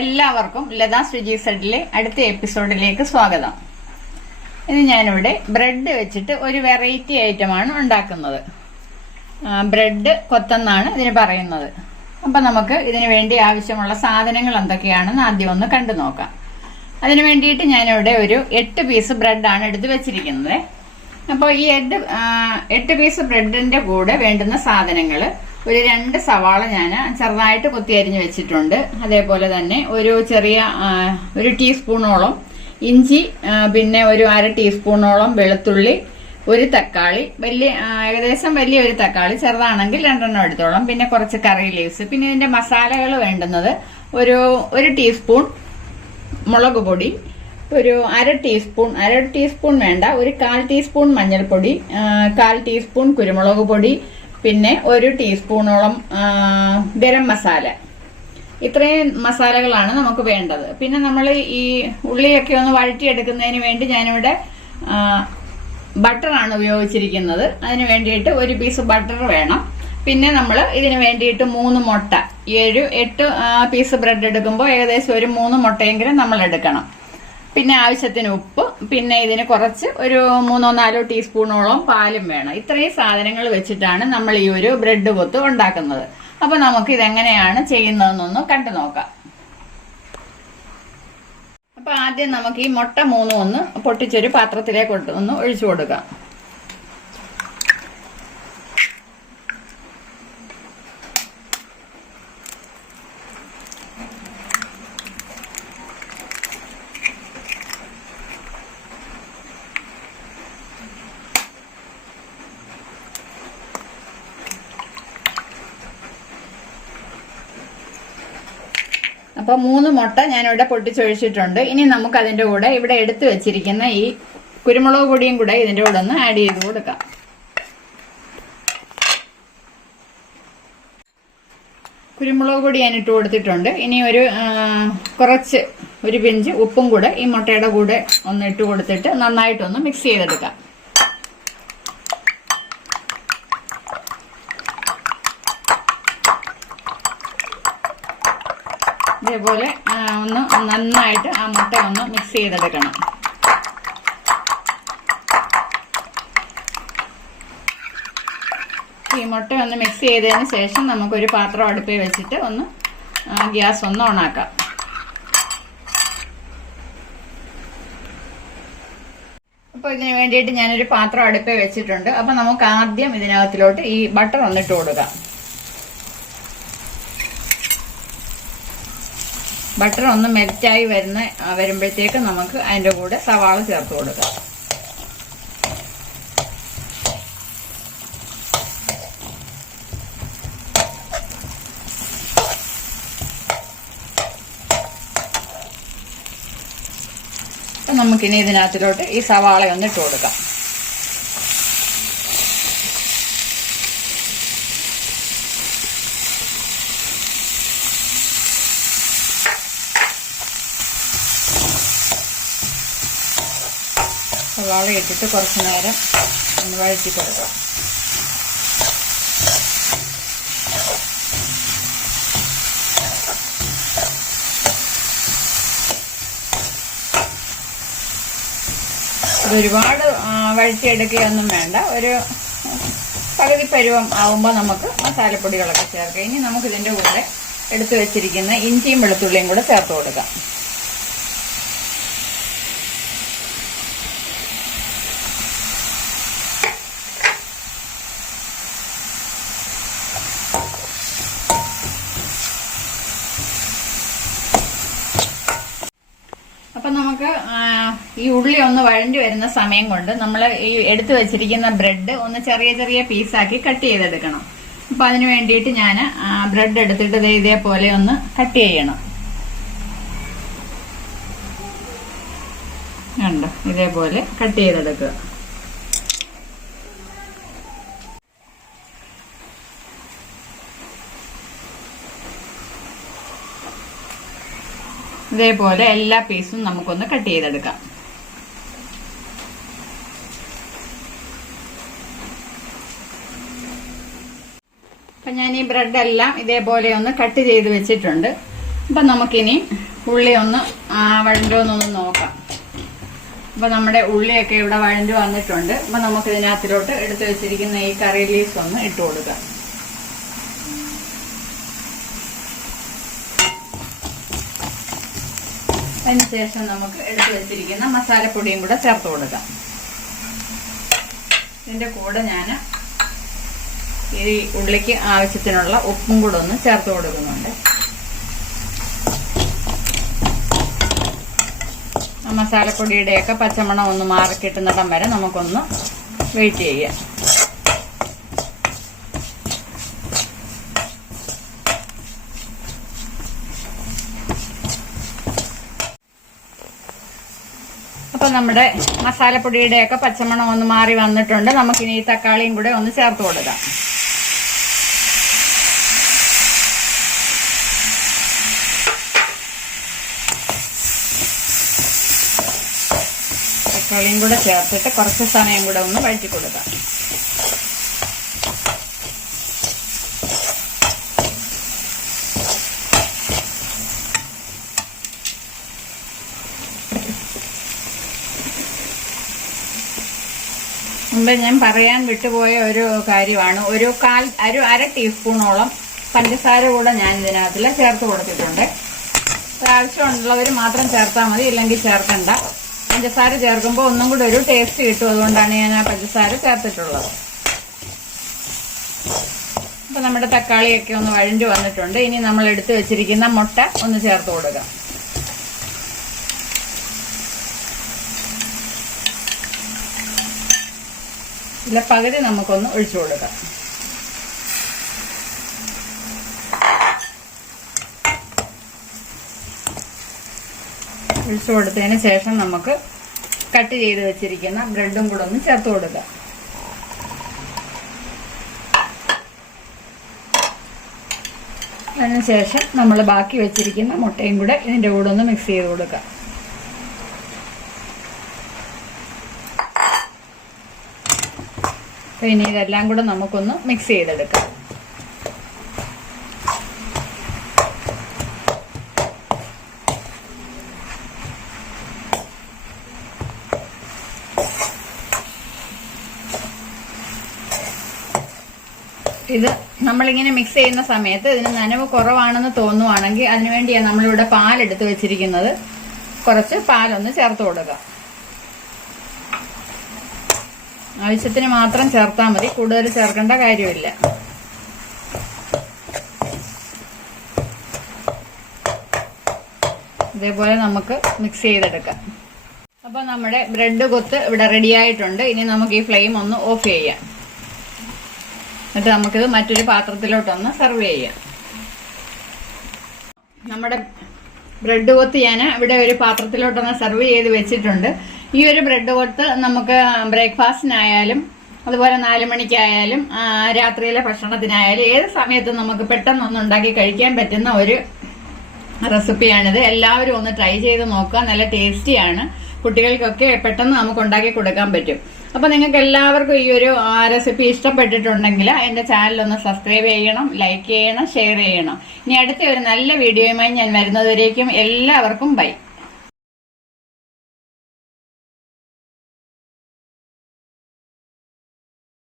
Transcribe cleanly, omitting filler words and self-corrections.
എല്ലാവർക്കും ലതാസ് രുചി സെഡിലെ അടുത്ത എപ്പിസോഡിലേക്ക് സ്വാഗതം. ഇനി ഞാനിവിടെ ബ്രെഡ് വെച്ചിട്ട് ഒരു വെറൈറ്റി ഐറ്റമാണ് ഉണ്ടാക്കുന്നത്. ബ്രെഡ് കൊത്തെന്നാണ് ഇതിന് പറയുന്നത്. അപ്പം നമുക്ക് ഇതിനു വേണ്ടി ആവശ്യമുള്ള സാധനങ്ങൾ എന്തൊക്കെയാണെന്ന് ആദ്യം ഒന്ന് കണ്ടു നോക്കാം. അതിനു വേണ്ടിയിട്ട് ഞാനിവിടെ ഒരു 8 പീസ് ബ്രെഡാണ് എടുത്ത് വെച്ചിരിക്കുന്നത്. അപ്പോൾ ഈ 8 പീസ് ബ്രെഡിന്റെ കൂടെ വേണ്ടുന്ന സാധനങ്ങൾ: ഒരു 2 സവാള ഞാൻ ചെറുതായിട്ട് കൊത്തി അരിഞ്ഞ് വെച്ചിട്ടുണ്ട്. അതേപോലെ തന്നെ ഒരു ടീസ്പൂണോളം ഇഞ്ചി, പിന്നെ ഒരു 1/2 ടീസ്പൂണോളം വെളുത്തുള്ളി, ഒരു തക്കാളി, ഏകദേശം വലിയ ഒരു തക്കാളി, ചെറുതാണെങ്കിൽ 2 എടുത്തോളം, പിന്നെ കുറച്ച് കറി ലീവ്സ്. പിന്നെ ഇതിന്റെ മസാലകൾ വേണ്ടുന്നത് ഒരു ടീസ്പൂൺ മുളക് പൊടി, ഒരു 1/2 ടീസ്പൂൺ വേണ്ട, ഒരു 1/4 ടീസ്പൂൺ മഞ്ഞൾപ്പൊടി, 1/4 ടീസ്പൂൺ കുരുമുളക് പൊടി, പിന്നെ ഒരു ടീസ്പൂണോളം ഗരം മസാല. ഇത്രയും മസാലകളാണ് നമുക്ക് വേണ്ടത്. പിന്നെ നമ്മൾ ഈ ഉള്ളിയൊക്കെ ഒന്ന് വഴറ്റിയെടുക്കുന്നതിന് വേണ്ടി ഞാനിവിടെ ബട്ടറാണ് ഉപയോഗിച്ചിരിക്കുന്നത്. അതിന് വേണ്ടിയിട്ട് 1 പീസ് ബട്ടർ വേണം. പിന്നെ നമ്മൾ ഇതിന് വേണ്ടിയിട്ട് 3 മുട്ട, 8 പീസ് ബ്രെഡ് എടുക്കുമ്പോൾ ഏകദേശം ഒരു 3 മുട്ടയെങ്കിലും നമ്മൾ എടുക്കണം. പിന്നെ ആവശ്യത്തിന് ഉപ്പ്, പിന്നെ ഇതിന് കുറച്ച് ഒരു 3-4 ടീസ്പൂണോളം പാലും വേണം. ഇത്രയും സാധനങ്ങൾ വെച്ചിട്ടാണ് നമ്മൾ ഈ ഒരു ബ്രെഡ് കൊത്ത് ഉണ്ടാക്കുന്നത്. അപ്പൊ നമുക്ക് ഇതെങ്ങനെയാണ് ചെയ്യുന്നതെന്നൊന്ന് കണ്ടു നോക്കാം. അപ്പൊ ആദ്യം നമുക്ക് ഈ മുട്ട 3 ഒന്ന് പൊട്ടിച്ചൊരു പാത്രത്തിലേക്ക് ഒന്ന് ഒഴിച്ചു കൊടുക്കാം. അപ്പൊ 3 മുട്ട ഞാനിവിടെ പൊട്ടിച്ചൊഴിച്ചിട്ടുണ്ട്. ഇനി നമുക്ക് അതിന്റെ കൂടെ ഇവിടെ എടുത്തു വെച്ചിരിക്കുന്ന ഈ കുരുമുളക് പൊടിയും കൂടെ ഇതിന്റെ കൂടെ ഒന്ന് ആഡ് ചെയ്ത് കൊടുക്കാം. കുരുമുളക് പൊടി ഞാൻ ഇട്ട് കൊടുത്തിട്ടുണ്ട്. ഇനി ഒരു പിഞ്ച് ഉപ്പും കൂടെ ഈ മുട്ടയുടെ കൂടെ ഒന്ന് ഇട്ട് കൊടുത്തിട്ട് നന്നായിട്ടൊന്ന് മിക്സ് ചെയ്തെടുക്കാം. ഇതേപോലെ ഒന്ന് നന്നായിട്ട് ആ മുട്ട ഒന്ന് മിക്സ് ചെയ്തെടുക്കണം. ഈ മുട്ട ഒന്ന് മിക്സ് ചെയ്തതിന് ശേഷം നമുക്കൊരു പാത്രം അടുപ്പിൽ വെച്ചിട്ട് ഗ്യാസ് ഒന്ന് ഓണാക്കാം. അപ്പോൾ ഇതിന് വേണ്ടിയിട്ട് ഞാനൊരു പാത്രം അടുപ്പിൽ വെച്ചിട്ടുണ്ട്. അപ്പൊ നമുക്ക് ആദ്യം ഇതിനകത്തിലോട്ട് ഈ ബട്ടർ ഒന്നിട്ട് കൊടുക്കാം. ബട്ടർ ഒന്ന് മെൽറ്റായി വരുമ്പോഴത്തേക്ക് നമുക്ക് അതിന്റെ കൂടെ സവാള ചേർത്ത് കൊടുക്കാം. നമുക്കിനി ഇതിനകത്തിലോട്ട് ഈ സവാള ഒന്നിട്ട് കൊടുക്കാം. സവാള ഇട്ടിട്ട് കുറച്ച് നേരം ഒന്ന് വഴറ്റി കൊടുക്കാം. ഒരുപാട് വഴറ്റിയെടുക്കുകയൊന്നും വേണ്ട. ഒരു പകുതി പരുവം ആവുമ്പോൾ നമുക്ക് മസാലപ്പൊടികളൊക്കെ ചേർക്കാം. ഇനി നമുക്ക് ഇതിന്റെ കൂടെ എടുത്തു വെച്ചിരിക്കുന്ന ഇഞ്ചിയും വെളുത്തുള്ളിയും കൂടെ ചേർത്ത് കൊടുക്കാം. അപ്പൊ നമുക്ക് ഈ ഉള്ളി ഒന്ന് വഴണ്ടി വരുന്ന സമയം കൊണ്ട് നമ്മൾ ഈ എടുത്തു വെച്ചിരിക്കുന്ന ബ്രെഡ് ഒന്ന് ചെറിയ ചെറിയ പീസാക്കി കട്ട് ചെയ്തെടുക്കണം. അപ്പൊ അതിന് വേണ്ടിയിട്ട് ഞാൻ ബ്രെഡ് എടുത്തിട്ട് ഇതേപോലെ ഒന്ന് കട്ട് ചെയ്യണം. കണ്ടോ, ഇതേപോലെ കട്ട് ചെയ്തെടുക്കുക. ഇതേപോലെ എല്ലാ പീസും നമുക്കൊന്ന് കട്ട് ചെയ്തെടുക്കാം. അപ്പൊ ഞാൻ ഈ ബ്രെഡ് എല്ലാം ഇതേപോലെ ഒന്ന് കട്ട് ചെയ്ത് വെച്ചിട്ടുണ്ട്. അപ്പൊ നമുക്കിനി ഉള്ളി ഒന്ന് വഴണ്ടോന്നൊന്ന് നോക്കാം. അപ്പൊ നമ്മുടെ ഉള്ളിയൊക്കെ ഇവിടെ വഴണ്ട് വന്നിട്ടുണ്ട്. അപ്പൊ നമുക്ക് ഇതിനകത്തിലോട്ട് എടുത്തു വെച്ചിരിക്കുന്ന ഈ കറി ലീവ്സ് ഒന്ന് ഇട്ട് കൊടുക്കാം. അതിനുശേഷം നമുക്ക് എടുത്തു വെച്ചിരിക്കുന്ന മസാലപ്പൊടിയും കൂടെ ചേർത്ത് കൊടുക്കാം. ഇതിന്റെ കൂടെ ഞാൻ ഈ ഉള്ളിക്ക് ആവശ്യത്തിനുള്ള ഉപ്പും കൂടെ ഒന്ന് ചേർത്ത് കൊടുക്കുന്നുണ്ട്. മസാലപ്പൊടിയുടെയൊക്കെ പച്ചമണം ഒന്ന് മാറി കിട്ടുന്നിടം വരെ നമുക്കൊന്ന് വെയിറ്റ് ചെയ്യാം. അപ്പൊ നമ്മുടെ മസാലപ്പൊടിയുടെയൊക്കെ പച്ചമണം ഒന്ന് മാറി വന്നിട്ടുണ്ട്. നമുക്കിനി ഈ തക്കാളിയും കൂടെ ഒന്ന് ചേർത്ത് കൊടുക്കാം. തക്കാളിയും കൂടെ ചേർത്തിട്ട് കുറച്ച് സമയം കൂടെ ഒന്ന് വഴറ്റി കൊടുക്കാം. മുമ്പ് ഞാൻ പറയാൻ വിട്ടുപോയ ഒരു കാര്യമാണ്, ഒരു അര ടീസ്പൂണോളം പഞ്ചസാര കൂടെ ഞാൻ ഇതിനകത്തിൽ ചേർത്ത് കൊടുത്തിട്ടുണ്ട്. ആവശ്യമുള്ളവർ മാത്രം ചേർത്താൽ മതി, ഇല്ലെങ്കിൽ ചേർക്കണ്ട. പഞ്ചസാര ചേർക്കുമ്പോൾ ഒന്നും കൂടെ ഒരു ടേസ്റ്റ് കിട്ടും, അതുകൊണ്ടാണ് ഞാൻ ആ പഞ്ചസാര ചേർത്തിട്ടുള്ളത്. അപ്പൊ നമ്മുടെ തക്കാളിയൊക്കെ ഒന്ന് വഴഞ്ഞു വന്നിട്ടുണ്ട്. ഇനി നമ്മൾ എടുത്തു വെച്ചിരിക്കുന്ന മുട്ട ഒന്ന് ചേർത്ത് കൊടുക്കാം. ഇതിലെ പകുതി നമുക്കൊന്ന് ഒഴിച്ചു കൊടുക്കാം. ഒഴിച്ചു കൊടുത്തതിന് ശേഷം നമുക്ക് കട്ട് ചെയ്ത് വെച്ചിരിക്കുന്ന ബ്രെഡും കൂടെ ഒന്ന് ചേർത്ത് കൊടുക്കാം. അതിനുശേഷം നമ്മൾ ബാക്കി വെച്ചിരിക്കുന്ന മുട്ടയും കൂടെ ഇതിന്റെ കൂടെ ഒന്ന് മിക്സ് ചെയ്ത് കൊടുക്കാം. ഇനി ഇതെല്ലാം കൂടെ നമുക്കൊന്ന് മിക്സ് ചെയ്തെടുക്കാം. ഇത് നമ്മളിങ്ങനെ മിക്സ് ചെയ്യുന്ന സമയത്ത് ഇതിന് നനവ് കുറവാണെന്ന് തോന്നുവാണെങ്കിൽ അതിനുവേണ്ടിയാണ് നമ്മളിവിടെ പാലെടുത്ത് വെച്ചിരിക്കുന്നത്. കുറച്ച് പാലൊന്ന് ചേർത്ത് കൊടുക്കുക. ആവശ്യത്തിന് മാത്രം ചേർത്താൽ മതി, കൂടുതൽ ചേർക്കേണ്ട കാര്യമില്ല. ഇതേപോലെ നമുക്ക് മിക്സ് ചെയ്തെടുക്കാം. അപ്പൊ നമ്മുടെ ബ്രെഡ് കൊത്ത് ഇവിടെ റെഡി ആയിട്ടുണ്ട്. ഇനി നമുക്ക് ഈ ഫ്ലെയിം ഒന്ന് ഓഫ് ചെയ്യാം. എന്നിട്ട് നമുക്കിത് മറ്റൊരു പാത്രത്തിലോട്ടൊന്ന് സെർവ് ചെയ്യാം. നമ്മുടെ ബ്രെഡ് കൊത്ത് ഞാൻ ഇവിടെ ഒരു പാത്രത്തിലോട്ടൊന്ന് സെർവ് ചെയ്ത് വെച്ചിട്ടുണ്ട്. ഈ ഒരു ബ്രെഡ് കൊത്ത് നമുക്ക് ബ്രേക്ക്ഫാസ്റ്റിനായാലും അതുപോലെ 4 മണിക്കായാലും രാത്രിയിലെ ഭക്ഷണത്തിനായാലും ഏത് സമയത്തും നമുക്ക് പെട്ടെന്നൊന്ന് ഉണ്ടാക്കി കഴിക്കാൻ പറ്റുന്ന ഒരു റെസിപ്പിയാണിത്. എല്ലാവരും ഒന്ന് ട്രൈ ചെയ്ത് നോക്കുക. നല്ല ടേസ്റ്റിയാണ്. കുട്ടികൾക്കൊക്കെ പെട്ടെന്ന് നമുക്ക് ഉണ്ടാക്കി കൊടുക്കാൻ പറ്റും. അപ്പൊ നിങ്ങൾക്ക് എല്ലാവർക്കും ഈ ഒരു റെസിപ്പി ഇഷ്ടപ്പെട്ടിട്ടുണ്ടെങ്കിൽ എന്റെ ചാനൽ ഒന്ന് സബ്സ്ക്രൈബ് ചെയ്യണം, ലൈക്ക് ചെയ്യണം, ഷെയർ ചെയ്യണം. ഇനി അടുത്ത ഒരു നല്ല വീഡിയോയുമായി ഞാൻ വരുന്നതുവരേക്കും എല്ലാവർക്കും ബൈ.